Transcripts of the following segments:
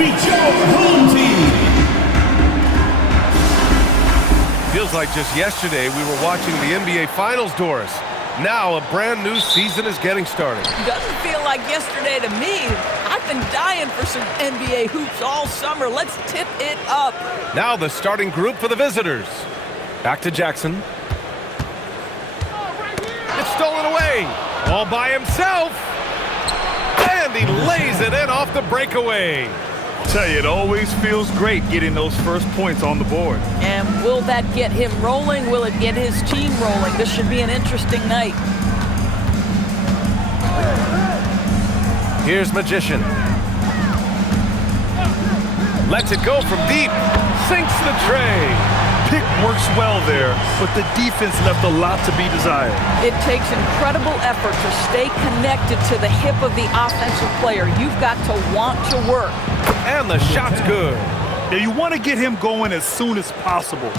Beat your home team. Feels like just yesterday we were watching the NBA Finals, Doris. Now a brand new season is getting started. Doesn't feel like yesterday to me. I've been dying for some NBA hoops all summer. Let's tip it up. Now the starting group for the visitors. Back to Jackson. It's stolen away. All by himself. And he lays it in off the breakaway. Tell you, it always feels great getting those first points on the board. And will that get him rolling? Will it get his team rolling? This should be an interesting night. Here's Magician. Lets it go from deep. Sinks the tray. Pick works well there, but the defense left a lot to be desired. It takes incredible effort to stay connected to the hip of the offensive player. You've got to want to work. And the shot's good. Now you want to get him going as soon as possible.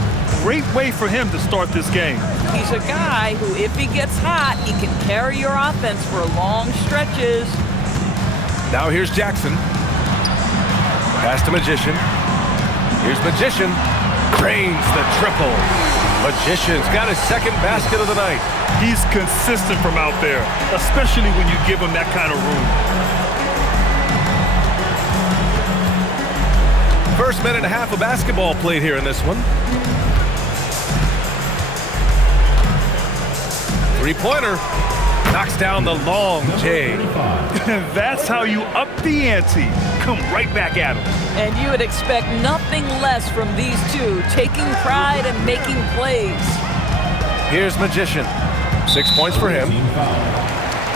Great way for him to start this game. He's a guy who, if he gets hot, he can carry your offense for long stretches. Now here's Jackson. Pass to Magician. Here's Magician. Drains the triple. Magician's got his second basket of the night. He's consistent from out there, especially when you give him that kind of room. First minute and a half of basketball played here in this one. Three-pointer. Knocks down the long J. That's how you up the ante. Come right back at him. And you would expect nothing less from these two, taking pride and making plays. Here's Magician. 6 points for him. Team foul.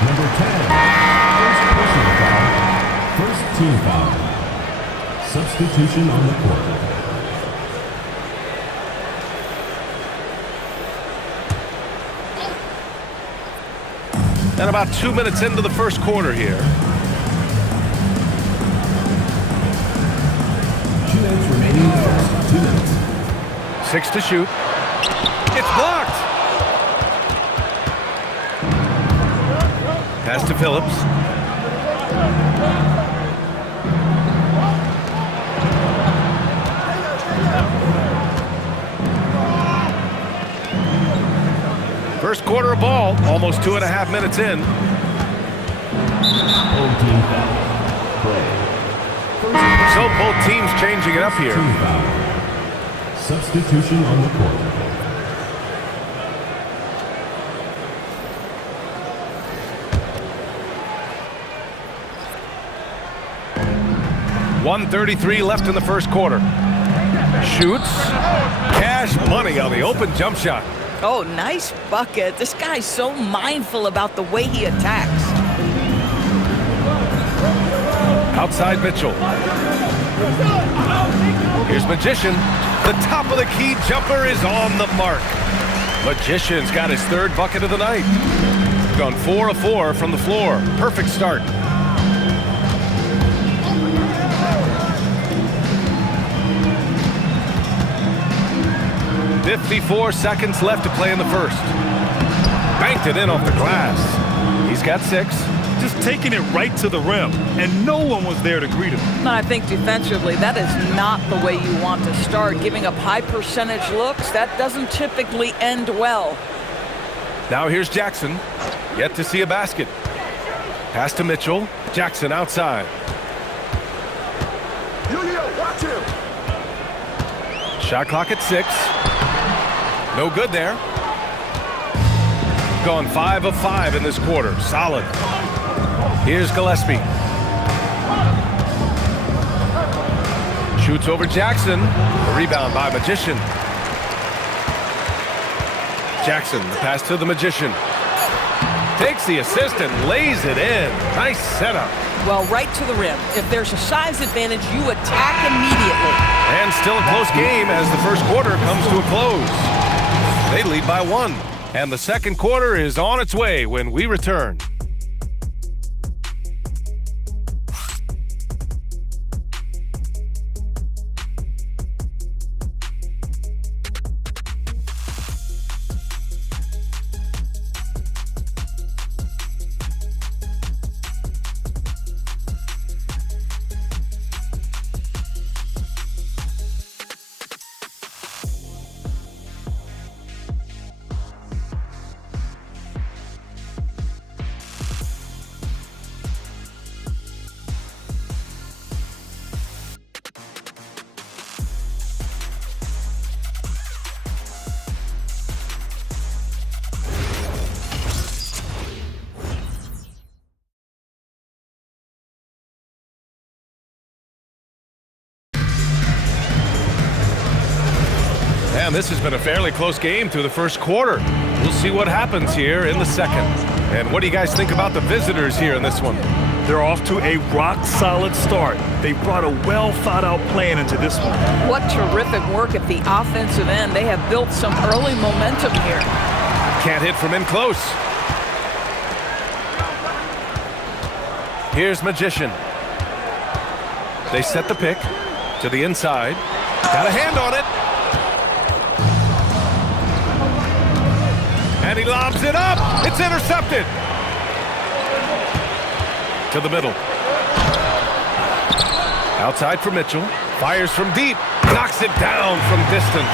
Number 10. First personal foul. First team foul. Substitution on the court. And about 2 minutes into the first quarter here. 2 minutes remaining in the first 2 minutes. 6 to shoot. It's blocked. Pass to Phillips. First quarter of ball, almost 2.5 minutes in. Home team foul. Play. So both teams changing it up here. Team foul. Substitution on the court. .133 left in the first quarter. Shoots. Cash money on the open jump shot. Oh, nice bucket. This guy's so mindful about the way he attacks. Outside Mitchell. Here's Magician. The top of the key jumper is on the mark. Magician's got his third bucket of the night. Gone 4 of 4 from the floor. Perfect start. .54 seconds left to play in the first. Banked it in off the glass. He's got 6. Just taking it right to the rim, and no one was there to greet him. And I think defensively, that is not the way you want to start. Giving up high percentage looks, that doesn't typically end well. Now here's Jackson. Yet to see a basket. Pass to Mitchell. Jackson outside. Watch him. Shot clock at 6. No good there. Gone 5 of 5 in this quarter. Solid. Here's Gillespie. Shoots over Jackson. A rebound by Magician. Jackson, the pass to the Magician. Takes the assist and lays it in. Nice setup. Well, right to the rim. If there's a size advantage, you attack immediately. And still a close game as the first quarter comes to a close. They lead by 1. And the second quarter is on its way when we return. Man, this has been a fairly close game through the first quarter. We'll see what happens here in the second. And what do you guys think about the visitors here in this one? They're off to a rock-solid start. They brought a well-thought-out plan into this one. What terrific work at the offensive end. They have built some early momentum here. Can't hit from in close. Here's Magician. They set the pick to the inside. Got a hand on it. And he lobs it up. It's intercepted. To the middle. Outside for Mitchell. Fires from deep. Knocks it down from distance.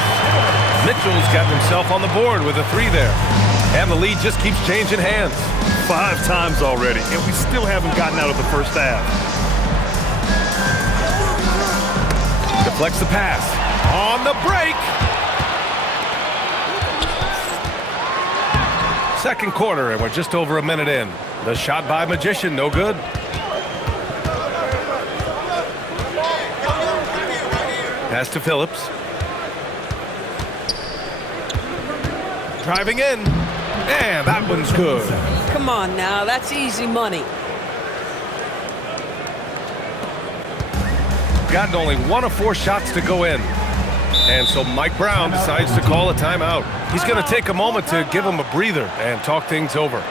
Mitchell's got himself on the board with a 3 there. And the lead just keeps changing hands. 5 times already, and we still haven't gotten out of the first half. Deflects the pass. On the break. Second quarter, and we're just over a minute in. The shot by Magician, no good. Pass to Phillips. Driving in. And that one's good. Come on now, that's easy money. Gotten only 1 of 4 shots to go in. And so Mike Brown decides to call a timeout. He's going to take a moment to give him a breather and talk things over.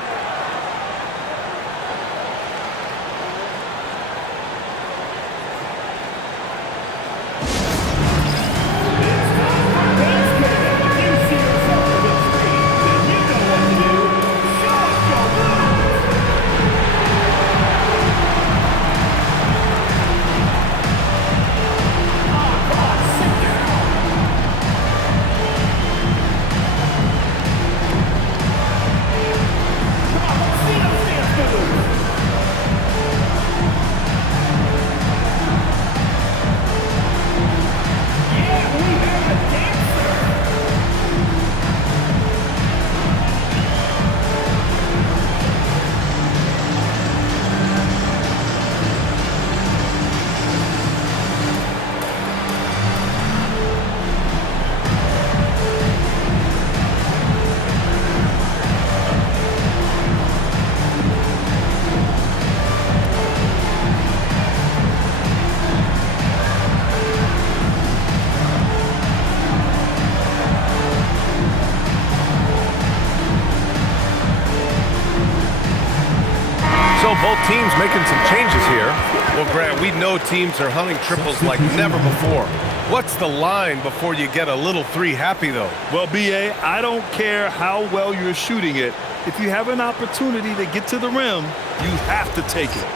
Both teams making some changes here. Well, Grant, we know teams are hunting triples like never before. What's the line before you get a little 3 happy, though? Well, B.A., I don't care how well you're shooting it. If you have an opportunity to get to the rim, you have to take it.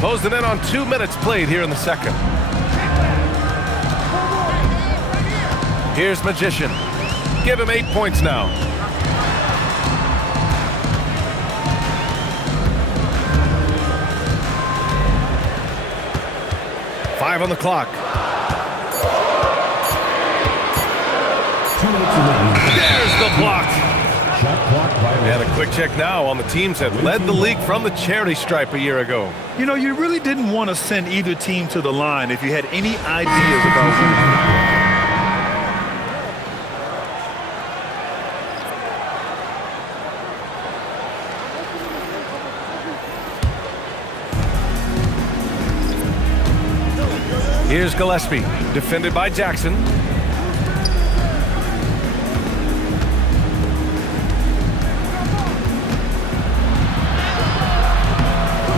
Closing in on 2 minutes played here in the second. Here's Magician. Give him 8 points now. Five on the clock. There's the block. And a quick check now on the teams that led the league from the charity stripe a year ago. You know, you really didn't want to send either team to the line if you had any ideas about who. Here's Gillespie, defended by Jackson.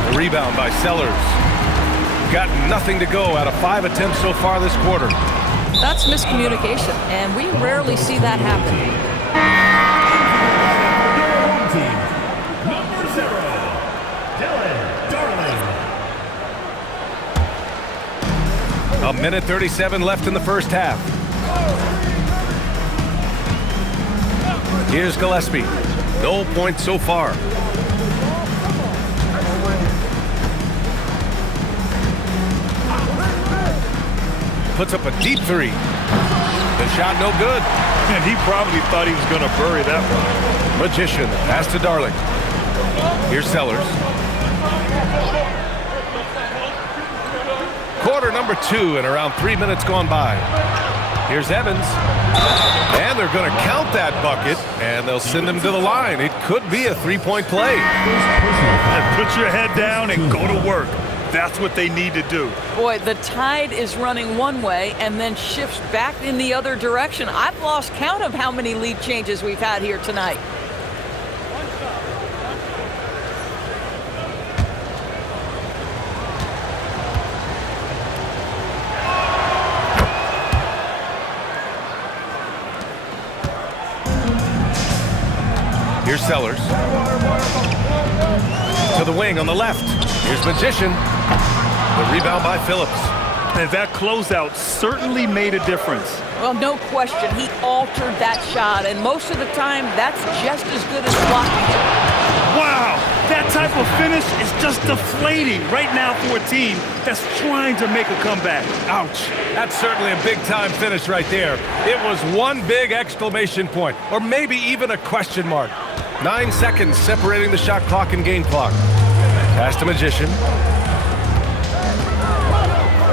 The rebound by Sellers. Got nothing to go out of 5 attempts so far this quarter. That's miscommunication, and we rarely see that happen. Number 0, Dylan Darling. A minute 37 left in the first half. Here's Gillespie. No points so far. Puts up a deep 3. The shot no good. And he probably thought he was going to bury that one. Magician pass to Darling. Here's Sellers. Quarter number 2 and around 3 minutes gone by. Here's Evans. And they're going to count that bucket, and they'll send him to the line. It could be a three-point play. Put your head down and go to work. That's what they need to do. Boy, the tide is running one way and then shifts back in the other direction. I've lost count of how many lead changes we've had here tonight. Here's Sellers. To the wing on the left. Here's Magician. The rebound by Phillips. And that closeout certainly made a difference. Well, no question. He altered that shot, and most of the time, that's just as good as blocking it. Wow, that type of finish is just deflating right now for a team that's trying to make a comeback. Ouch. That's certainly a big-time finish right there. It was one big exclamation point, or maybe even a question mark. 9 seconds separating the shot clock and game clock. Pass to Magician.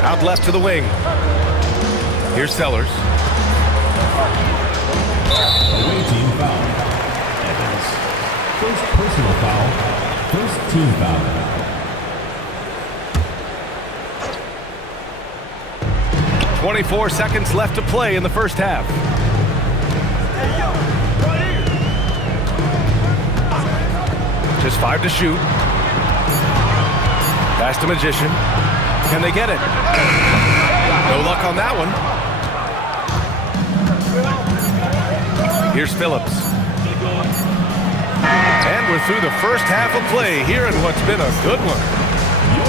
Out left to the wing. Here's Sellers. Away team foul. Evans. First personal foul. First team foul. – 24 seconds left to play in the first half. Just 5 to shoot. Pass to Magician. Can they get it? No luck on that one. Here's Phillips. And we're through the first half of play here in what's been a good one.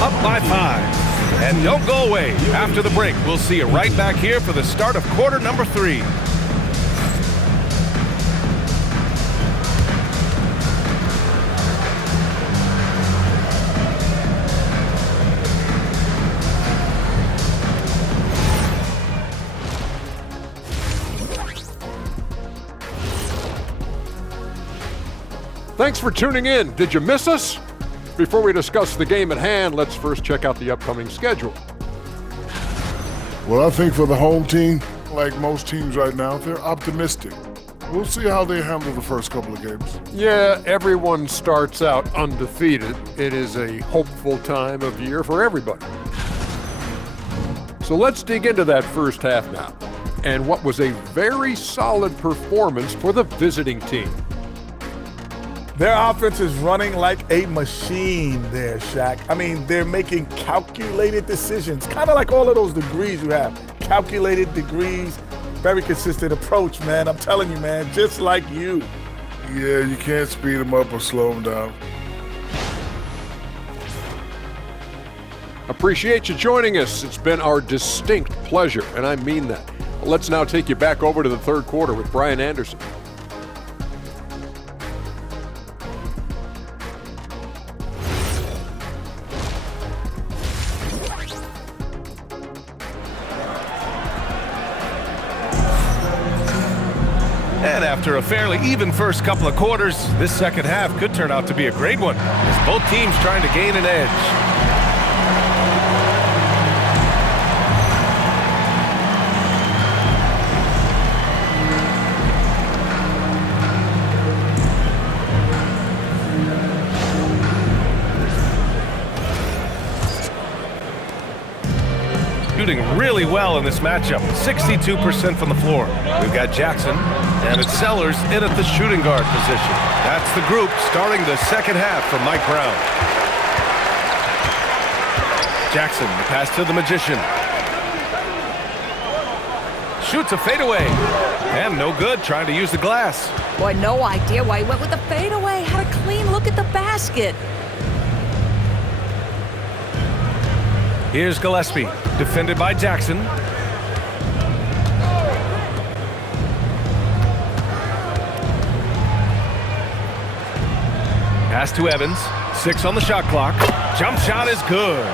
Up by 5. And don't go away. After the break, we'll see you right back here for the start of quarter number 3. Thanks for tuning in. Did you miss us? Before we discuss the game at hand, let's first check out the upcoming schedule. Well, I think for the home team, like most teams right now, they're optimistic. We'll see how they handle the first couple of games. Yeah, everyone starts out undefeated. It is a hopeful time of year for everybody. So let's dig into that first half now, and what was a very solid performance for the visiting team. Their offense is running like a machine there, Shaq. I mean, they're making calculated decisions, kind of like all of those degrees you have. Calculated degrees, very consistent approach, man. I'm telling you, man, just like you. Yeah, you can't speed them up or slow them down. Appreciate you joining us. It's been our distinct pleasure, and I mean that. Let's now take you back over to the third quarter with Brian Anderson. And after a fairly even first couple of quarters, this second half could turn out to be a great one, as both teams trying to gain an edge. Shooting really well in this matchup, 62% from the floor. We've got Jackson, and it's Sellers in at the shooting guard position. That's the group starting the second half for Mike Brown. Jackson, the pass to the Magician. Shoots a fadeaway, and no good, trying to use the glass. Boy, no idea why he went with the fadeaway. Had a clean look at the basket. Here's Gillespie, defended by Jackson. Pass to Evans, 6 on the shot clock. Jump shot is good.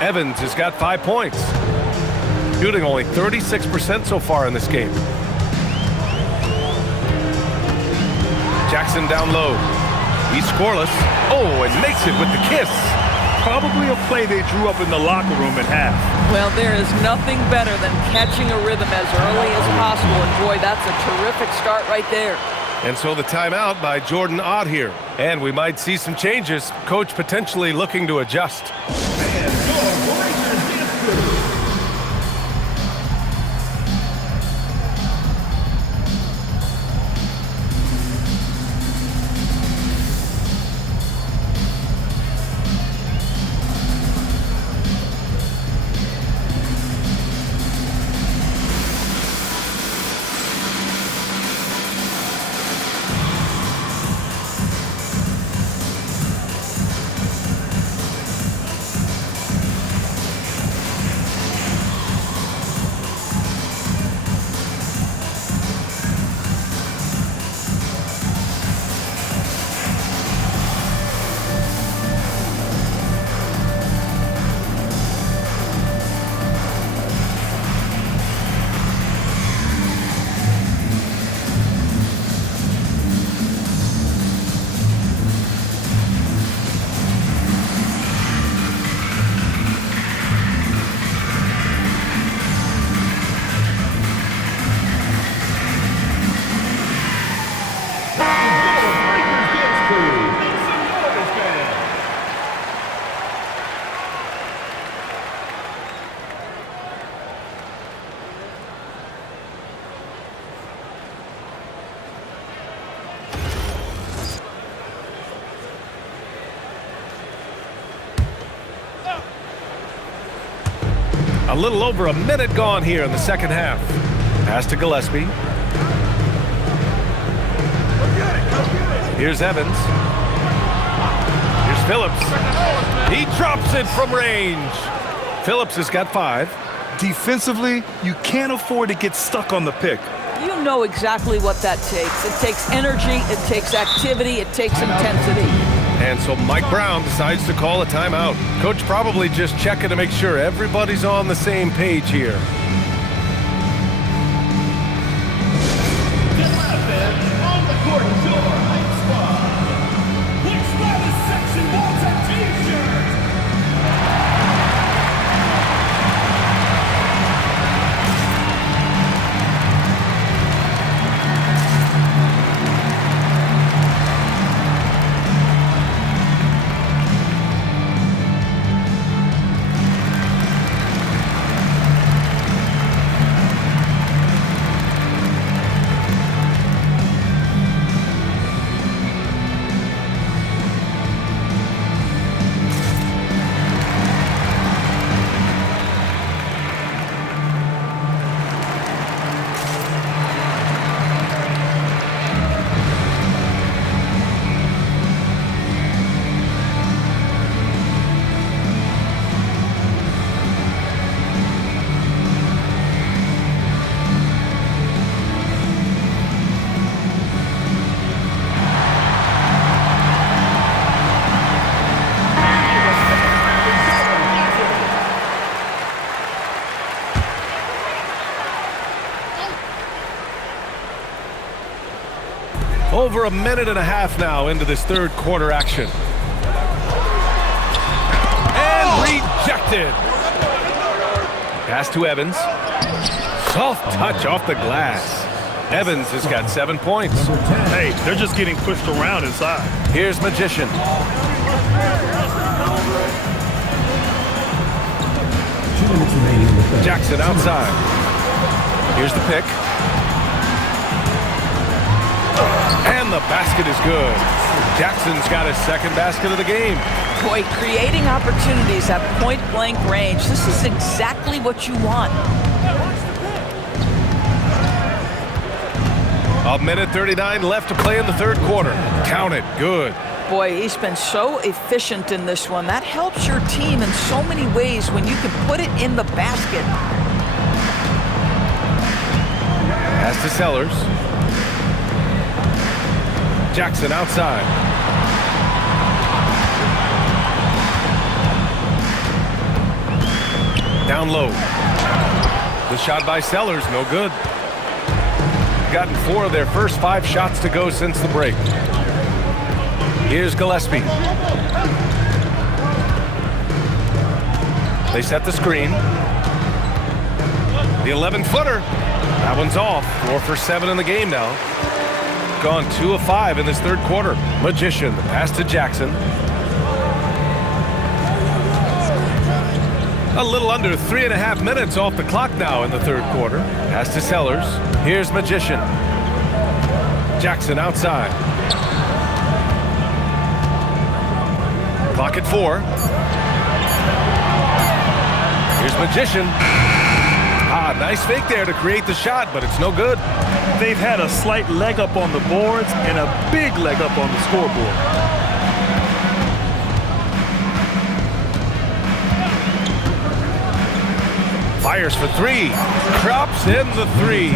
Evans has got 5 points. Shooting only 36% so far in this game. Jackson down low. He's scoreless. Oh, and makes it with the kiss. Probably a play they drew up in the locker room at half. Well, there is nothing better than catching a rhythm as early as possible. And boy, that's a terrific start right there. And so the timeout by Jordan Ott here. And we might see some changes. Coach potentially looking to adjust. A little over a minute gone here in the second half. Pass to Gillespie. Here's Evans. Here's Phillips. He drops it from range. Phillips has got 5. Defensively, you can't afford to get stuck on the pick. You know exactly what that takes. It takes energy, it takes activity, it takes intensity. And so Mike Brown decides to call a timeout. Coach probably just checking to make sure everybody's on the same page here. On the court, your hype squad. Which by the section wants a t-shirt? Over a minute and a half now into this third quarter action. And rejected. Pass to Evans. Soft touch off the glass. Evans has got 7 points. Hey, they're just getting pushed around inside. Here's Magician. 2 minutes remaining in the third. Jackson outside. Here's the pick. And the basket is good. Jackson's got his second basket of the game. Boy, creating opportunities at point-blank range, this is exactly what you want. A minute 39 left to play in the third quarter. Count it. Good. Boy, he's been so efficient in this one. That helps your team in so many ways when you can put it in the basket. Pass to Sellers. Jackson outside. Down low. The shot by Sellers, no good. Gotten 4 of their first 5 shots to go since the break. Here's Gillespie. They set the screen. The 11-footer. That one's off. 4 for 7 in the game now. Gone 2 of 5 in this third quarter. Magician, the pass to Jackson. A little under 3.5 minutes off the clock now in the third quarter. Pass to Sellers. Here's Magician. Jackson outside. Clock at 4. Here's Magician. Nice fake there to create the shot, but it's no good. They've had a slight leg up on the boards and a big leg up on the scoreboard. Fires for 3. Drops in the 3.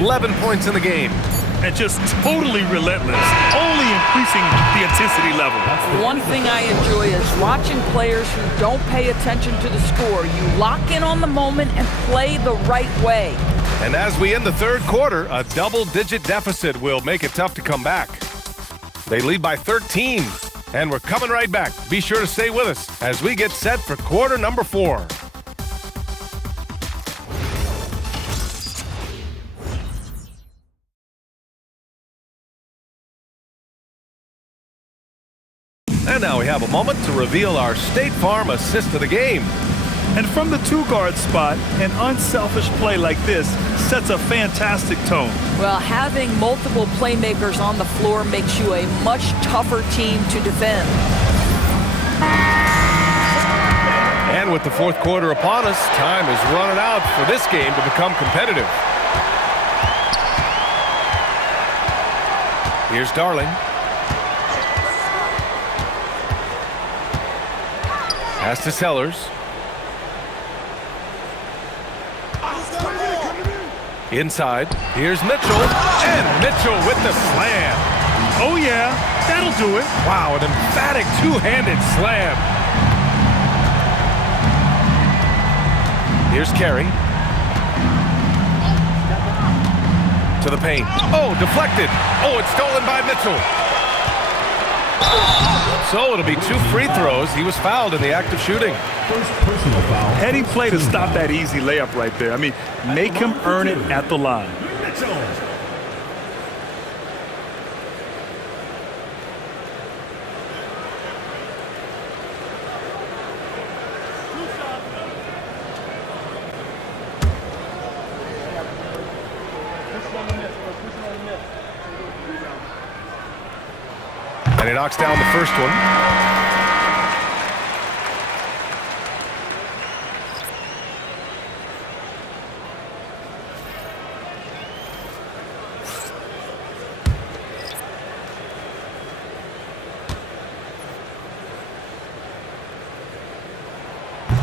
11 points in the game. And just totally relentless, only increasing the intensity level. One thing I enjoy is watching players who don't pay attention to the score. You lock in on the moment and play the right way. And as we end the third quarter, a double-digit deficit will make it tough to come back. They lead by 13, and we're coming right back. Be sure to stay with us as we get set for quarter number 4. And now we have a moment to reveal our State Farm assist of the game. And from the 2-guard spot, an unselfish play like this sets a fantastic tone. Well, having multiple playmakers on the floor makes you a much tougher team to defend. And with the fourth quarter upon us, time is running out for this game to become competitive. Here's Darling. Pass to Sellers. Inside. Here's Mitchell. And Mitchell with the slam. Oh, yeah. That'll do it. Wow, an emphatic two-handed slam. Here's Carey. To the paint. Oh, deflected. Oh, it's stolen by Mitchell. So it'll be 2 free throws. He was fouled in the act of shooting. First personal foul. Heading play to stop that easy layup right there. I mean, make him earn it at the line. Mitchell. And he knocks down the first one.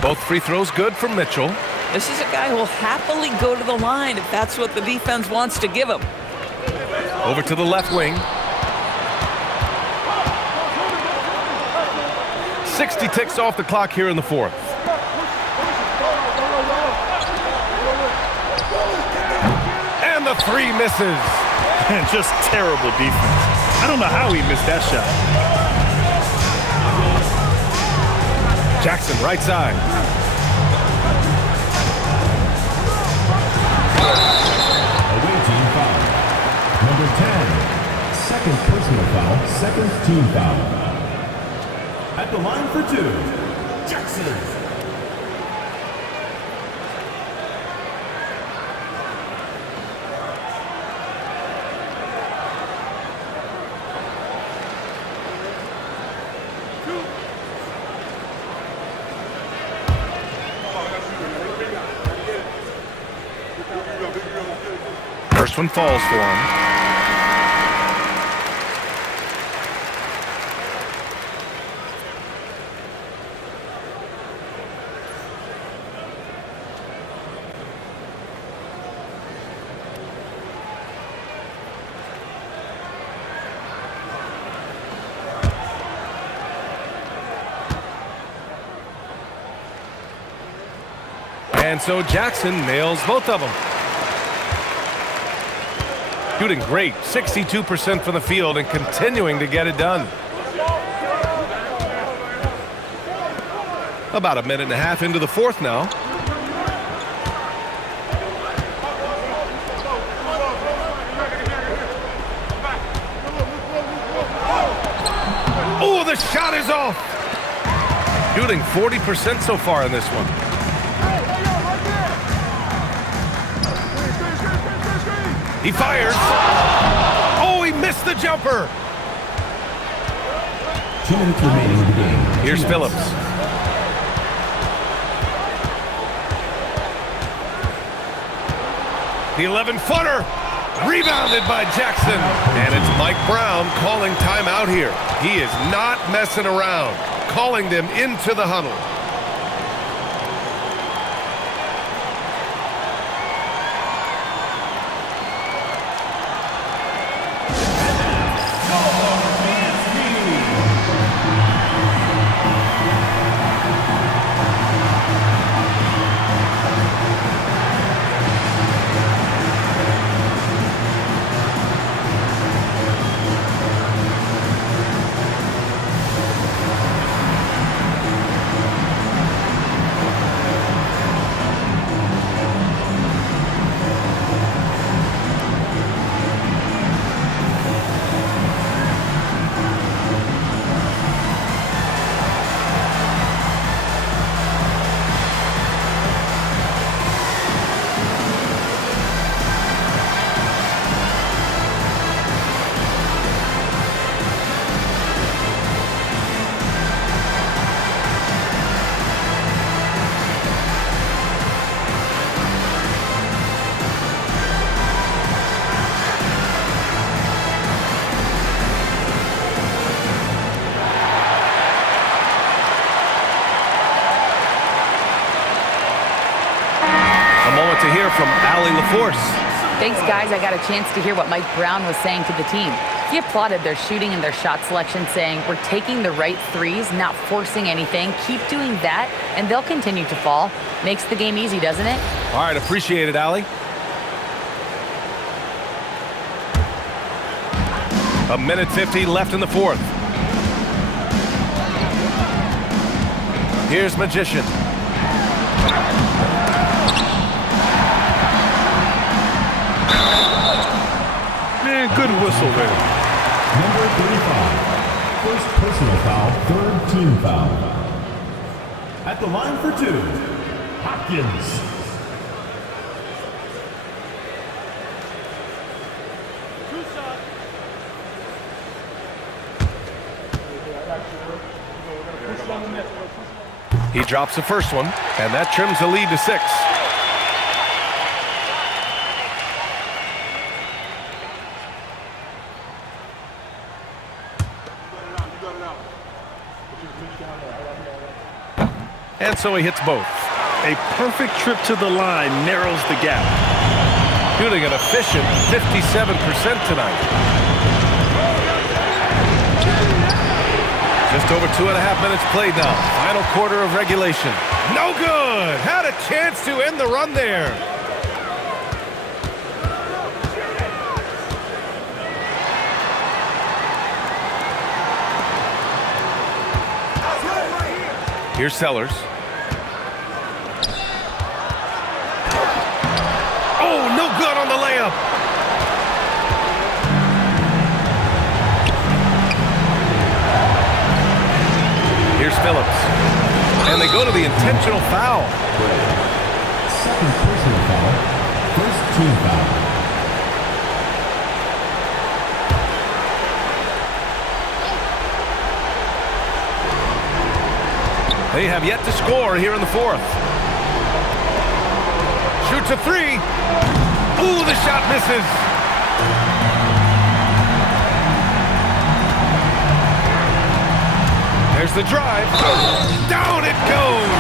Both free throws good from Mitchell. This is a guy who will happily go to the line if that's what the defense wants to give him. Over to the left wing. 60 ticks off the clock here in the fourth. And the 3 misses. And just terrible defense. I don't know how he missed that shot. Jackson, right side. Away team foul. Number 10. Second personal foul. Second team foul. At the line for 2, Jackson. First one falls for him. And so Jackson nails both of them. Shooting great, 62% from the field and continuing to get it done. About a minute and a half into the fourth now. Oh, the shot is off. Shooting 40% so far in this one. He fires. Oh, he missed the jumper. 2 minutes remaining in the game. Here's Phillips. The 11-footer. Rebounded by Jackson. And it's Mike Brown calling timeout here. He is not messing around. Calling them into the huddle. To hear from Allie LaForce. Thanks, guys. I got a chance to hear what Mike Brown was saying to the team. He applauded their shooting and their shot selection, saying, "We're taking the right threes, not forcing anything. Keep doing that, and they'll continue to fall." Makes the game easy, doesn't it? All right, appreciate it, Allie. A minute 50 left in the fourth. Here's Magician. Man, good whistle there. Number 35. First personal foul, third team foul. At the line for two, Hopkins. He drops the first one, and that trims the lead to 6. And so he hits both. A perfect trip to the line narrows the gap. Shooting an efficient 57% tonight. Just over 2.5 minutes played now. Final quarter of regulation. No good. Had a chance to end the run there. Here's Sellers. Oh, no good on the layup. Here's Phillips. And they go to the intentional foul. Second personal foul, first team foul. They have yet to score here in the fourth. Shoots a three. Ooh, the shot misses. There's the drive. Down it goes.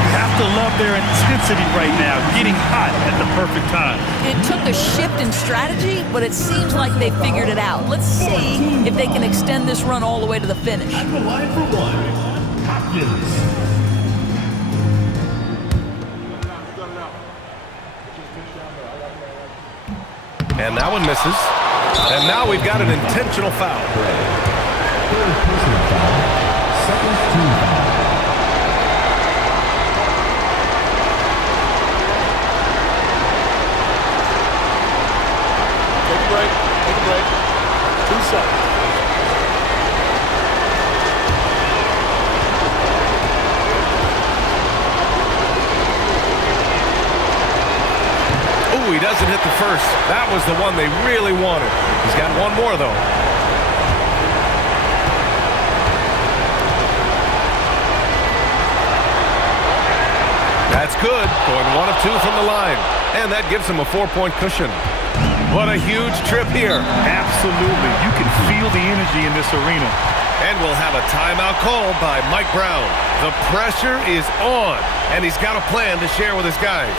You have to love their intensity right now, getting hot at the perfect time. It took a shift in strategy, but it seems like they figured it out. Let's see if they can extend this run all the way to the finish. At the line for one, Hopkins. And that one misses. And now we've got an intentional foul. Third personal foul, second team foul. Take a break. Take a break. 2 seconds. He doesn't hit the first. That was the one they really wanted. He's got one more, though. That's good. Going 1 of 2 from the line. And that gives him a 4-point cushion. What a huge trip here. Absolutely. You can feel the energy in this arena. And we'll have a timeout called by Mike Brown. The pressure is on, and he's got a plan to share with his guys.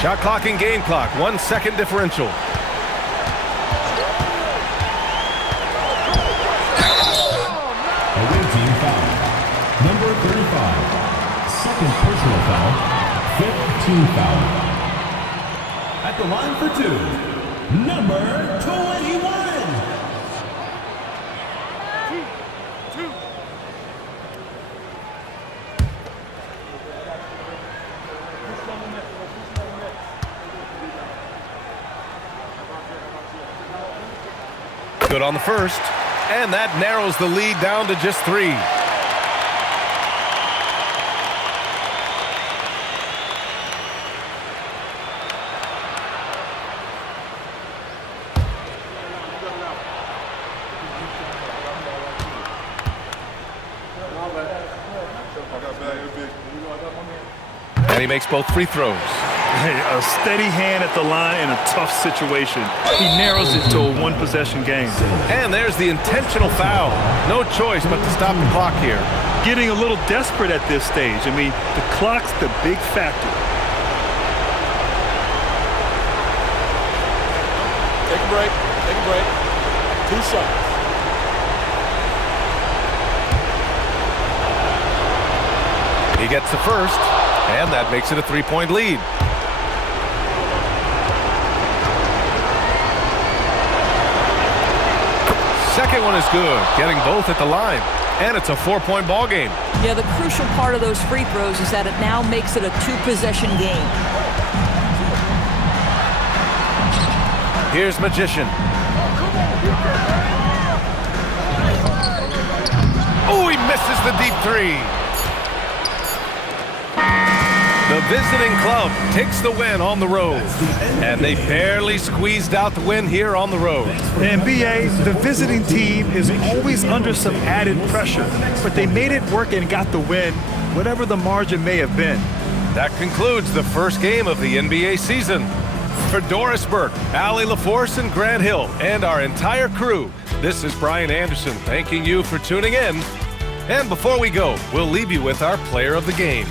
Shot clock and game clock, 1 second differential. Away team foul. Number 35. Second personal foul. Fifth team foul. At the line for 2. Number 21. Good on the first, and that narrows the lead down to just 3. And he makes both free throws. Hey, a steady hand at the line in a tough situation. He narrows it to a 1-possession game. And there's the intentional foul. No choice but to stop the clock here. Getting a little desperate at this stage. I mean, the clock's the big factor. Take a break. Take a break. 2 shots. He gets the first, and that makes it a 3-point lead. Second one is good, getting both at the line. And it's a 4-point ball game. Yeah, the crucial part of those free throws is that it now makes it a 2-possession game. Here's Magician. Oh, he misses the deep 3. The visiting club takes the win on the road. And they barely squeezed out the win here on the road. And BA, the visiting team is always under some added pressure, but they made it work and got the win, whatever the margin may have been. That concludes the first game of the NBA season. For Doris Burke, Allie LaForce, and Grant Hill, and our entire crew, this is Brian Anderson thanking you for tuning in. And before we go, we'll leave you with our player of the game.